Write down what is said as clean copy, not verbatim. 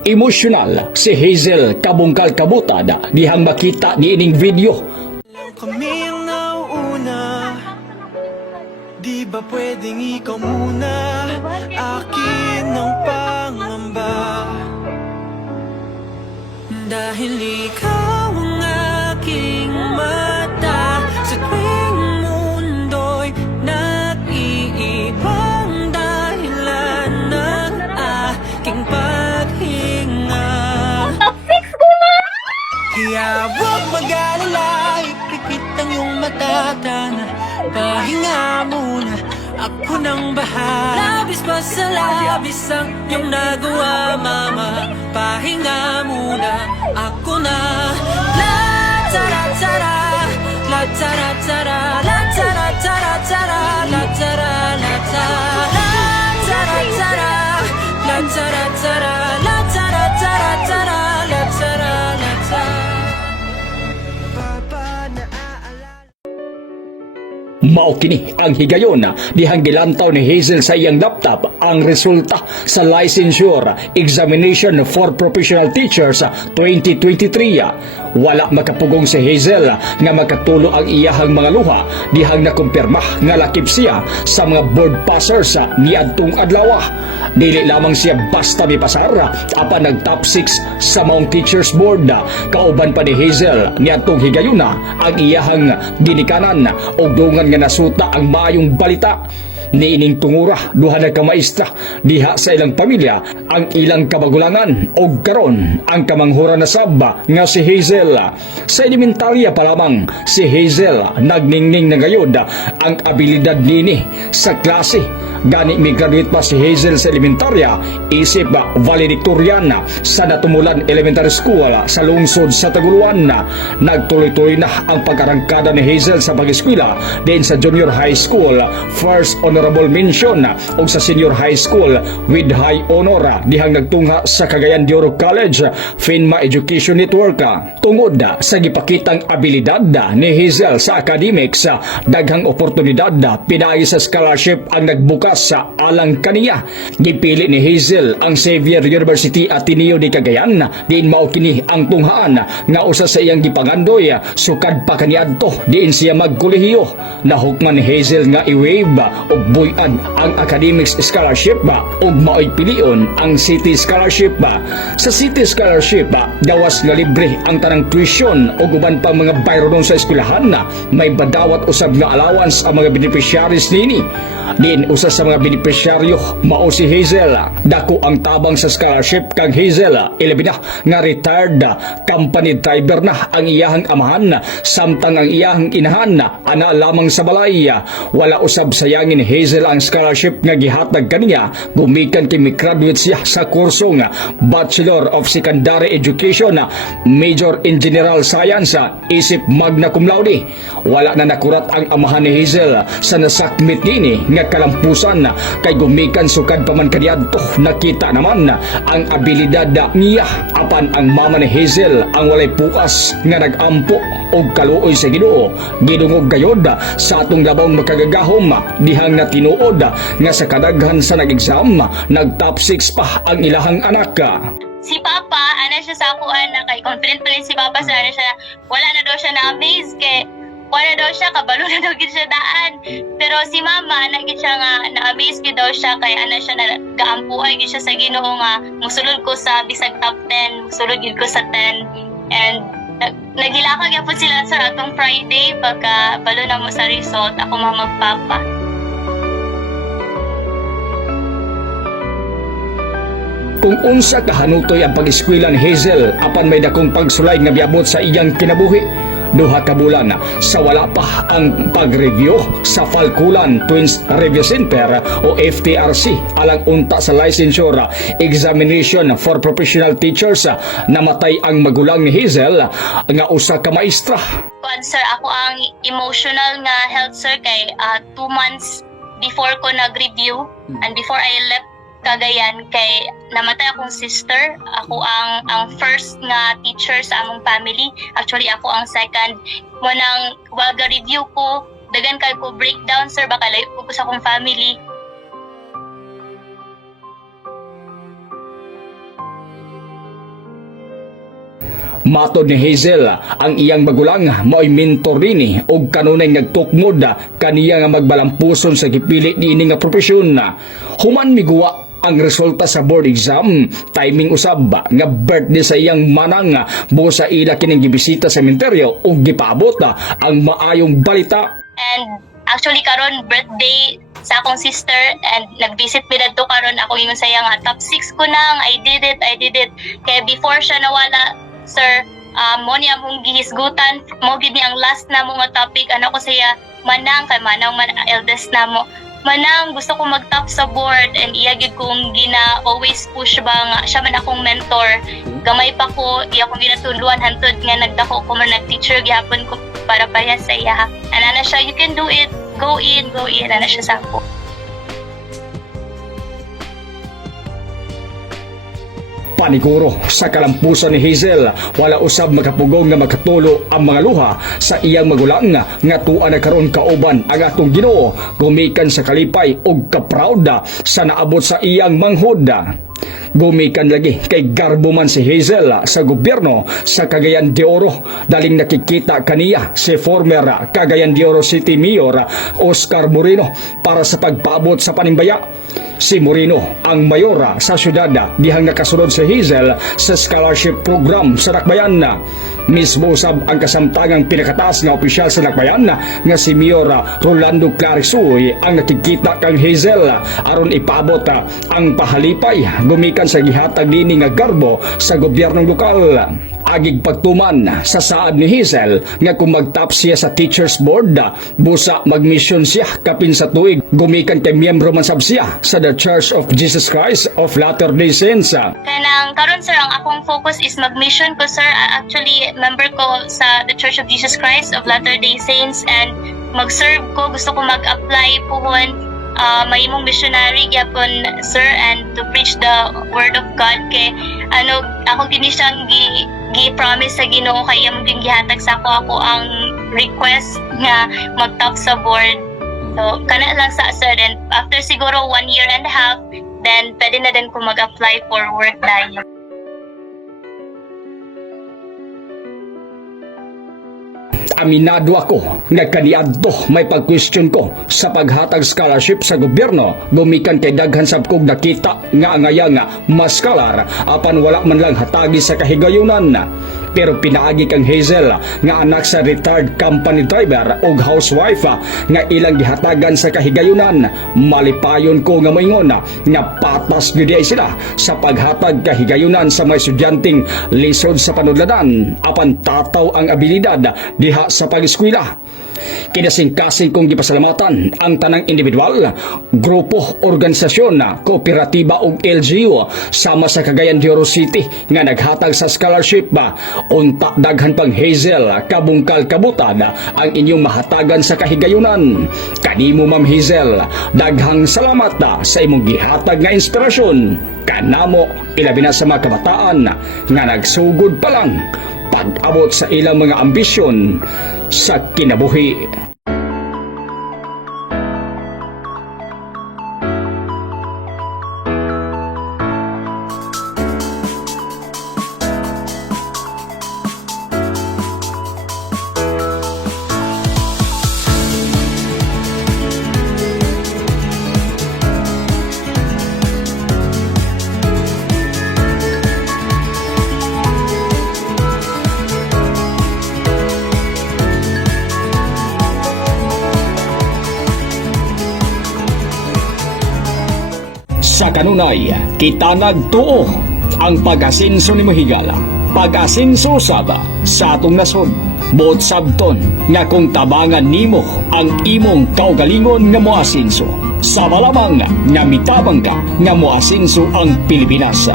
Emosyonal si Hazel kabungkal kabutad dihang makita niining video. Kami ang nauuna, di ba pwedeng ikaw muna? Akin ang pangamba, dahil ikaw ang aking mata. Sa tuwing mundo'y nag-iibang dahilan ng aking paghinga. Kaya huwag mag-alala, ipikit ang iyong mata, tana, pahinga muna, ako nang bahala. Labis pa sa labis ang iyong nagawa, mama, pahinga muna, ako na. La tara tara, la tara tara, la tara tara tara, la tara la tara, la tara tara, la tara tara, la tara tara tara, la tara la tara. Mao kini ang higayon dihang gilantaw ni Hazel sa iyang laptop ang resulta sa licensure examination for professional teachers 2023. Wala makapugong si Hazel nga makatulo ang iyahang mga luha dihang nakumpirma nga lakip siya sa mga board passers niadtong adlaw. Dili lamang siya basta mipasar apan nag top 6 sa Mount Teachers Board. Kauban pa ni Hazel niadtong higayuna ang iyahang ginikanan og dungan nga nasuta ang maayong balita. Niining tungura duha na ka maestra diha sa ilang pamilya ang ilang kabagulangan og karon ang kamanghura na sabba nga si Hazel. Sa elementarya pa lamang si Hazel nagningning na gayud ang abilidad nini sa klase. Gani may graduate pa si Hazel sa elementarya isip valedictorian sa Natumulan Elementary School sa lungsod sa Taguluan. Nagtuloy-tuloy na ang pag-arangkada ni Hazel sa pag-eskwela din sa junior high school first honorable mention o sa senior high school with high honor dihang nagtungha sa Cagayan de Oro College FINMA Education Network. Tungod sa gipakitang abilidad ni Hazel sa academics, daghang oportunidad pinaagi sa scholarship ang nagbukas sa alang kaniya. Gipili ni Hazel ang Xavier University Ateneo de Cagayan diin mao kini ang tunghaan nga usa sa iyang gipangandoy sukad pa kaniadto diin siya magkolehiyo. Nahukman ni Hazel nga i-waive o buy-an ang academics scholarship ug maoy pilion ang city scholarship. Sa city scholarship gawas nga libre ang tanang tuition ug uban pang mga bayronon sa eskwelahan. May badawat usab nga allowance ang mga beneficiaries nini. Diin usa sa mga beneficiaryo mao si Hazel. Dako ang tabang sa scholarship kang Hazel. Ilabi na nga retired company driver na ang iyahang amahan samtang ang iyahang inahan ana lamang sa balay. Wala usab sayangin Hazel ang scholarship nga gihatag kaniya gumikan kay graduate siya sa kurso nga Bachelor of Secondary Education Major in General Science isip magna cum laude. Wala na nakurat ang amahan ni Hazel sa nasakmit nini nga kalampusan kay gumikan sukad pa man kaniadto. Nakita naman ang abilidad niya apan ang mama ni Hazel ang walay pukas nga nagampo og kaluoy sa Ginoo. Gidungog gayod sa atong labang makagagahom dihang natinuod nga sa kadaghan sa nag-exam nag top 6 pa ang ilahang anak. Si Papa, siya sa akuan na kay confident pa rin si Papa sa siya, wala na daw siya na-amaze kay wala daw siya, kabalo na daw gid siya daan. Pero si Mama, nagit siya nga na-amaze gid daw siya kay siya nagaampuhay gid siya sa Ginoo nga musulod ko sa bisag top 10, musulod gid ko sa 10. And nagilakag gyud sila sa atong Friday pagka balo na mo sa result ako magpapa. Kung unsa kahanutoy ang pag-eskwela ni Hazel apan may dakong pagsulay nga biabot sa iyang kinabuhi, duha ka bulan sa wala pa ang pag-review sa Falkulan Twins Review Center o FTRC alang unta sa licensure examination for professional teachers, namatay ang magulang ni Hazel nga usa ka maestra. Sir, ako ang emotional nga health sir kay 2 months before ko nag-review and before I left Cagayan kay namatay akong sister. Ako ang first nga teacher sa among family. Actually ako ang second. Mo nang waga review ko, dagan kay ko breakdown sir, baka layo ko sa akong family. Matod ni Hazel, ang iyang magulang mao'y mentor rini o kanunay nagtukmod kaniya nga magbalampuson sa gipili ni ini nga propesyon. Human miguwa ang resulta sa board exam, timing usab nga birthday sa iyang manang busa ila kining gibisita sa sementeryo ug gipaabot ang maayong balita. And actually karon birthday sa akong sister and nag-visit mi dadto karon ako ingon sa iya nga top 6 ko nang I did it kaya before siya nawala sir mo niya mong gihisgutan mo gid ni ang last na mo nga topic ano ko sa iya manang kay manang eldest na mo manang gusto ko mag-top sa board and iya gid kong gina always push ba nga siya man akong mentor gamay pa ko iya kong ginatuluan hantud nga nagdako ko man nag-teacher gihapon ko para pareha sa iya ana siya you can do it go in ana siya sa ako. Paniguro sa kalampusan ni Hazel, wala usab makapugong nga makatulo ang mga luha sa iyang magulang nga tuan na karon kauban ang atong Ginoo gumikan sa kalipay ug kaproud sa naabot sa iyang manghod. Gumikan lagi kay garbo man si Hazel sa gobyerno sa Cagayan de Oro daling nakikita kaniya si former Cagayan de Oro City Mayor Oscar Moreno para sa pagpaabot sa panimbaya. Si Moreno ang mayora sa syudad dihang nakasunod si Hazel sa scholarship program sa Dakbayan. Mismo usab ang kasamtangang pinakataas nga opisyal sa Dakbayan nga si Mayor Rolando Clarisuy ang nakikita kang Hazel aron ipaabot ang pahalipay gumikan sa gihatag nini nga garbo sa gobyernong lokal. Agig pagtuman sa saad ni Hazel nga kung mag-top siya sa teachers board busa mag-mission siya kapin sa tuig gumikan kay miyembro man sab siya sa The Church of Jesus Christ of Latter-day Saints. Kanang karon sir ang akong focus is mag-mission ko sir actually member ko sa The Church of Jesus Christ of Latter-day Saints and mag-serve ko gusto ko mag-apply puhon mahimong missionary gyapon sir and to preach the word of God kay ano ako kini siyang gi-promise sa Ginoo kay iyang gihatag sa ako ang request nga mag-top sa board. So kana lang sa sir then after siguro 1.5 years then pwede na din ko mag-apply for work dahil. Aminado ako nga kaniadto may pag-question ko sa paghatag scholarship sa gobyerno gumikan kay daghan sab kog nakita nga angayang mas scholar apan wala man lang hatagi sa kahigayunan. Pero pinaagi kang Hazel nga anak sa retired company driver o housewife nga ilang gihatagan sa kahigayunan, malipayon ko nga moingon nga patas gyud ay sila sa paghatag kahigayunan sa mga estudyanteng lisod sa panudlanan apan tataw ang abilidad diha sa pag-eskwela. Kinasingkasing kong gipasalamatan ang tanang individual, grupo, organisasyon, kooperatiba ug LGU sama sa Cagayan de Oro City nga naghatag sa scholarship unta daghan pang Hazel kabungkal kabutad ang inyong mahatagan sa kahigayunan. Kanimo Ma'am Hazel, daghang salamat sa imong gihatag nga inspirasyon kanamo ilabi na sa mga kabataan nga nagsugod pa lang pag-abot sa ilang mga ambisyon sa kinabuhi. Sa kanunay, kita nagtuo ang pag-asenso ni Mahigala. Pag-asenso sada sa atong nasod. Buot sabton nga kung tabangan nimo ang imong kaugalingon nga moasenso. Sa malamang nga mitabang ka nga moasenso ang Pilipinas.